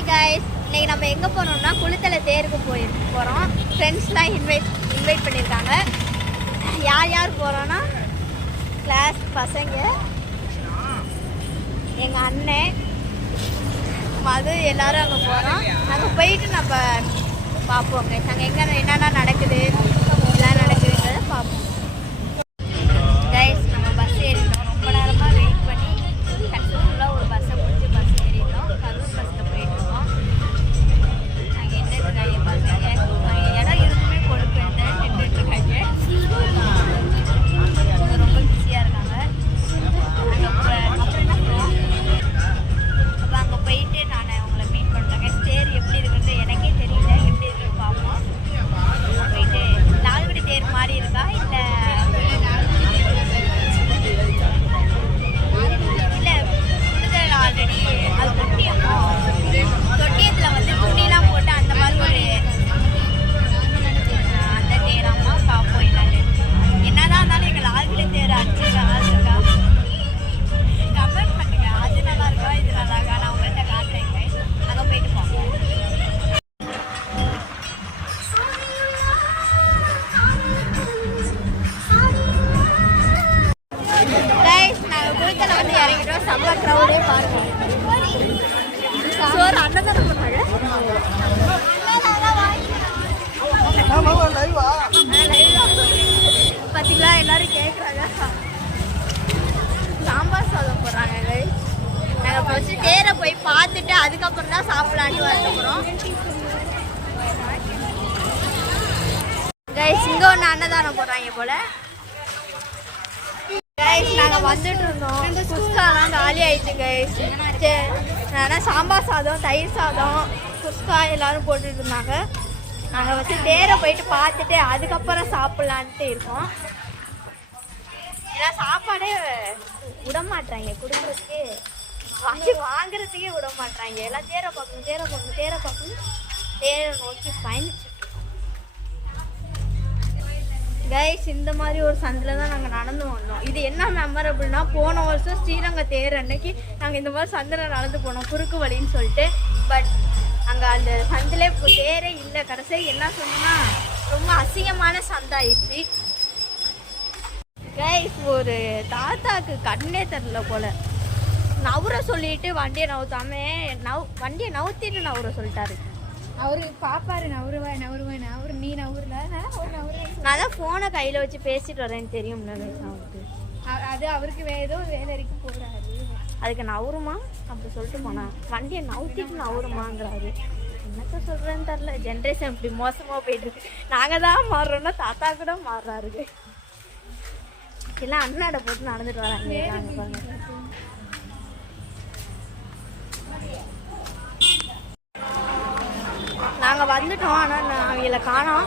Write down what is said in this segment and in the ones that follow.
Hi guys, இன்னைக்கு நம்ம எங்கே போகிறோம்னா குளித்தலை தேருக்கு போகிறோம். ஃப்ரெண்ட்ஸ்லாம் இன்வைட் பண்ணியிருக்காங்க. யார் யார் போகிறோன்னா கிளாஸ் பசங்க, எங்கள் அண்ணன், மது எல்லோரும் அங்கே போகிறோம். அங்கே போயிட்டு நம்ம பார்ப்போங்க அங்கே என்னென்ன நடக்குது, எல்லாம் நடக்குதுங்கிறத பார்ப்போம். கைஸ், நம்ம பஸ் ஏறிட்டோம். ரொம்ப நேரமாக வெயிட் பண்ணி சக்ஸஸ்ஃபுல்லாக ஒரு பஸ்ஸை முடிஞ்சு பஸ் ஏறிட்டோம். கரூர் பஸ்ஸில் போயிட்டுருக்கோம். நாங்கள் என்னதுக்காக பசங்க இடம் இருக்குமே கொழுப்பு நின்றுட்டுருக்காங்க. ரொம்ப பிஸியாக இருக்காங்க. அப்புறம் என்ன பண்ணுவோம், அப்போ அங்கே போயிட்டு நான் உங்களை மீட் பண்ணுறேங்க. ஸ்டேர் எப்படி இருக்குன்னு எனக்கே தெரியல, எப்படி இருக்குன்னு பார்ப்போம். போயிட்டு லால்குடி தேர் மாதிரி இருக்கா இல்லை ஆல்ரெடி அது தொட்டியத்தில் வந்து துணிலாம் போட்டு அந்த மாதிரி ஒரு அந்த தேராமா பார்ப்போம். என்னதான் இருந்தாலும் எங்கள் லால்குடி தேர் அடிச்சுருக்கா இருக்கா கமெண்ட் பண்ணுங்க. அது நல்லா இருக்கா, இது நல்லா இருக்கா, நான் உங்கள்கிட்ட காட்டுறேங்க. அங்கே போயிட்டு பார்ப்போம். நாங்கள் குளித்தலை வந்து இறங்கிட்டோம். செம்ம க்ரௌடே பாருங்க. சோறு அன்னதானம் பண்ணாங்க. பார்த்தீங்களா, எல்லாரும் கேட்குறாங்க. சாம்பார் சாதம் போடுறாங்க. நாங்கள் ஃபஸ்ட்டு தேரை போய் பார்த்துட்டு அதுக்கப்புறம் தான் சாப்பிடலான்னு வரப்போகிறோம். கைஸ், இங்கே ஒன்று அன்னதானம் போடுறாங்க போல். கைஸ், நாங்கள் வந்துட்டு இருந்தோம். குஸ்காலாம் காலி ஆயிடுச்சு கைஸ். ஆனால் சாம்பார் சாதம், தயிர் சாதம், குஸ்கா எல்லாரும் போட்டுட்டு இருந்தாங்க. நாங்கள் வந்து தேரை போயிட்டு பார்த்துட்டு அதுக்கப்புறம் சாப்பிட்லான்ட்டு இருக்கோம். ஏன்னா சாப்பாடே விட மாட்டாங்க, குடும்பத்துக்கு வாங்குறதுக்கே விட மாட்டாங்க. எல்லாம் தேரை பார்க்கணும், தேரை பார்க்கணும், தேரை பார்க்கணும், தேரை நோக்கி பயணிச்சு. கைஸ், இந்த மாதிரி ஒரு சந்தில் தான் நாங்கள் நடந்து வந்தோம். இது என்ன மெமரபிள்னா, போன வருஷம் ஸ்ரீரங்க தேர் அன்னைக்கு நாங்கள் இந்த மாதிரி சந்தில் நடந்து போனோம், குறுக்கு வழின்னு சொல்லிட்டு. பட் அங்கே அந்த சந்திலே தேரே இல்லை. கடைசியாக என்ன சொன்னோன்னா ரொம்ப அசிங்கமான சந்தாயிடுச்சு. கைஸ், ஒரு தாத்தாக்கு கண்ணே தரல போல். நவுற சொல்லிட்டு வண்டியை நவுத்தாமே வண்டியை நவுத்திட்டு நவுற சொல்லிட்டாரு. அவரு பாப்பாரு நவருவேன் நவருவேன் அவரு நீ நவருல நான் தான் ஃபோனை கையில் வச்சு பேசிட்டு வரேன்னு தெரியும்ல அவருக்கு. அது அவருக்கு ஏதோ வேலை வரைக்கும் போகிறாரு. அதுக்கு நவருமா அப்படி சொல்லிட்டு போனா வண்டியை நவுத்திட்டு நவருமாங்கிறாரு. என்னத்த சொல்கிறேன்னு தெரில. ஜென்ரேஷன் இப்படி மோசமாக போயிட்டுருக்கு. நாங்கள் தான் மாறுறோன்னா தாத்தா கூட மாறுறாரு. எல்லாம் அண்ணாடை போட்டு நடந்துட்டு வராங்க. நாங்கள் வந்துட்டோம், ஆனால் அவங்கள காணோம்.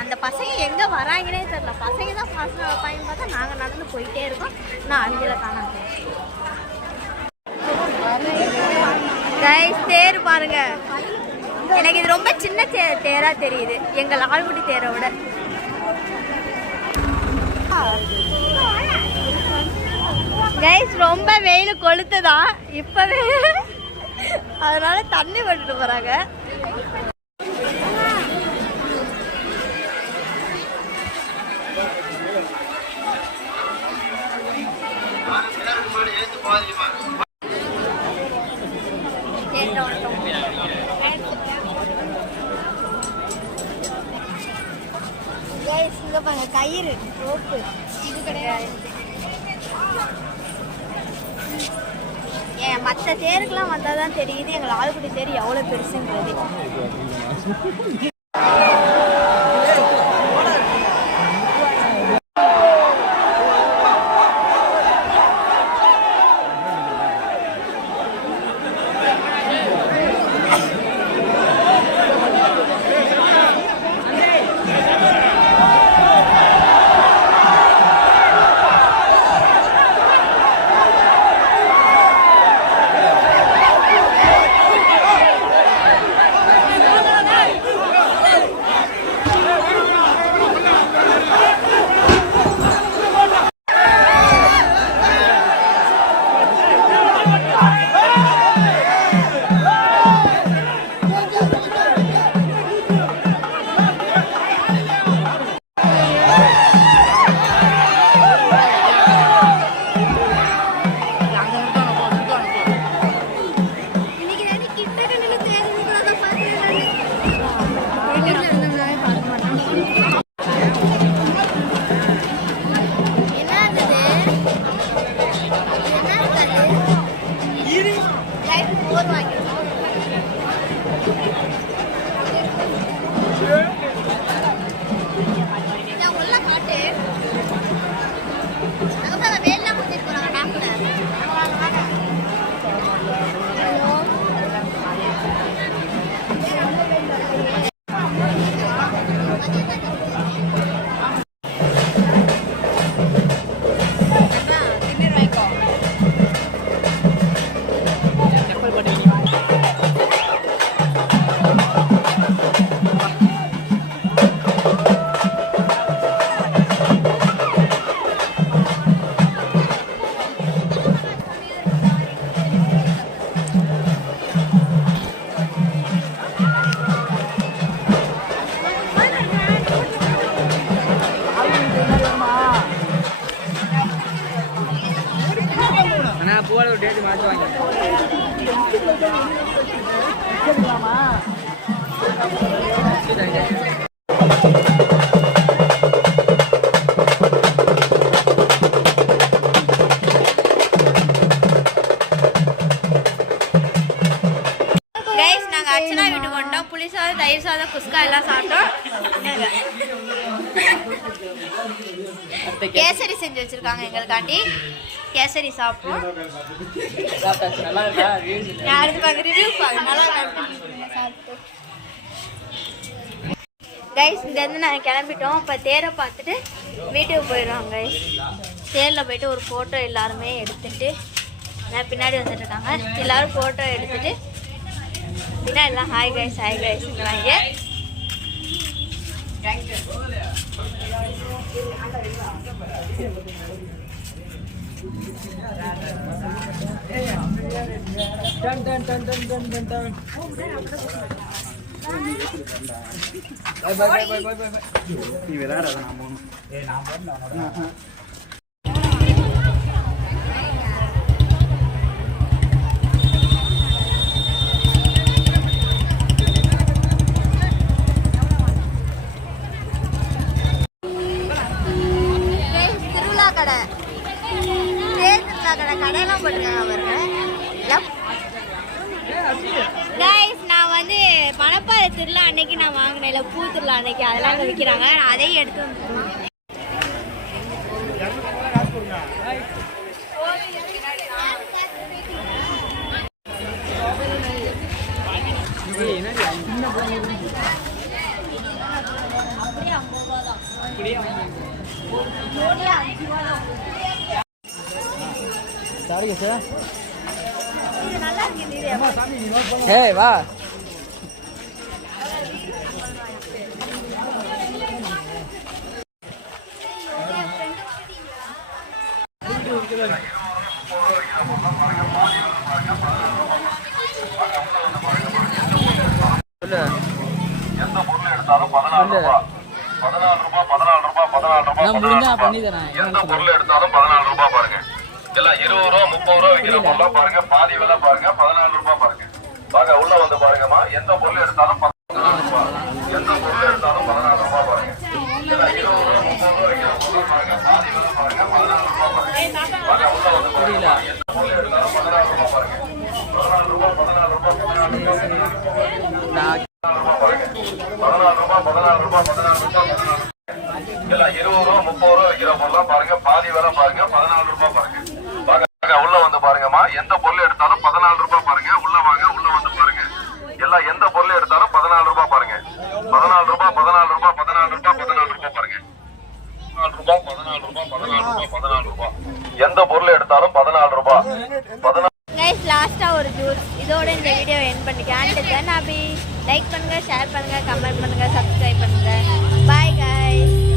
அந்த பசங்க எங்கே வராங்கன்னே தெரியல. பசங்க தான் பசங்க பையன் பார்த்தா நாங்கள் நடந்து போயிட்டே இருக்கோம். நான் அவங்கள காணோம். கைஸ், தேர் பாருங்க. எனக்கு இது ரொம்ப சின்ன தேராக தெரியுது எங்கள் லால்குடி தேரை விட. கைஸ், ரொம்ப வெயில் கொளுத்துதான் இப்பவே, அதனால தண்ணி விட்டுட்டு போறாங்க. கைஸ், இங்க பாருங்க, கயிறு ரோப்பு இது கிடையாது. ஏன் மற்ற தேருக்கெல்லாம் வந்தால் தான் தெரியுது எங்கள் லால்குடி தேர் எவ்வளோ பெருசுங்கிறது. நான் போற ஒரு டேட் மாத்தி வாங்கிட்டேன். கைஸ் நாங்கள் அர்ச்சனா வீட்டுக்கு வந்துட்டோம். புளி சாதம், தயிர் சாதம், குஸ்கா எல்லாம் சாப்பிட்டோம். கேசரி செஞ்சு வச்சிருக்காங்க எங்களுக்காண்டி. கேசரி சாப்பிட்டோம். நல்லா இருக்கா? யாருக்கு பார்க்க ரிவ்யூ பார்க்க நல்லா சாப்பிட்டு கைஸ். இங்கேருந்து நாங்கள் கிளம்பிட்டோம். இப்போ தேரை பார்த்துட்டு வீட்டுக்கு போயிடுவோம் கைஸ். தேரில் போயிட்டு ஒரு ஃபோட்டோ எல்லாருமே எடுத்துட்டு பின்னாடி வந்துட்டு இருக்காங்க. எல்லோரும் ஃபோட்டோ எடுத்துட்டு பின்னா எல்லாம் ஹாய் கைஸ் ஹாய் கைஸ்ங்கிறாங்க. நீ வேற நான் போகணும். திருவிழா கடை, தேர் திருவிழா கடை, கடையெல்லாம் போட்டிருக்காங்க பாருங்க. கைஸ் நான் வந்து மணப்பாறை திருவிழா அன்னைக்கு நான் வாங்கினேன், பூ திருவிழா அன்னைக்கு அதெல்லாம் அங்கே விற்கிறாங்க. அதையும் எடுத்து வந்துருவோம். ஏய் வா. எந்த பொருள் எடுத்தாலும் 14 ரூபாய் பாருங்க. எல்லாம் 20 ரூபா 30 ரூபா விற்கிற பொருள் பாருங்க. பாதி விலை பாருங்க 14 ரூபாய் பாருங்க. பாருங்க உள்ள வந்து பாருங்கம்மா. எந்த பொருள் எடுத்தாலும் 14 ரூபாய். எந்த பொருள் எடுத்தாலும் 14 ரூபாய் பாருங்க. எல்லாம் 20 ரூபா 30 ரூபா விற்கிற பொருள் பாருங்க. பாதி விலை பாருங்க 14 ரூபாய் பாருங்க. பாருங்க உள்ள வந்து பாருங்க. எந்த பொருள் எடுத்தாலும் 14 ரூபாய் பாருங்க. 14 ரூபாய் 14 ரூபாய் 14 ரூபாய் 14 ரூபாய் 14 ரூபாய். எல்லாம் 20 ரூபா 30 ரூபா விற்கிற பொருள் பாருங்க. பாதி விலை பாருங்க 14 ரூபாய் பாருங்க. பாருங்க உள்ள வந்து பாருங்கம்மா. எந்த பொருள் எடுத்தாலும் 14 ரூபாய் பாருங்க. உள்ள வாங்க. உள்ள வந்து பாருங்க. எல்லாம் எந்த பொருள் எடுத்தாலும் 14 ரூபாய் பாருங்க. 14 ரூபாய் 14 ரூபாய் 14 ரூபாய் 14 ரூபாய் பாருங்க. 14 ரூபாய் 14 ரூபாய் 14 ரூபாய் 14 ரூபாய். எந்த பொருள் எடுத்தாலும் 14 ரூபாய். கைஸ் லாஸ்ட்டாக ஒரு ஜூஸ். இதோட இந்த வீடியோ எண்ட் பண்ணிக்கிறேன். லைக் பண்ணுங்கள், ஷேர் பண்ணுங்கள், கமெண்ட் பண்ணுங்கள், சப்ஸ்கிரைப் பண்ணுங்கள். Bye guys.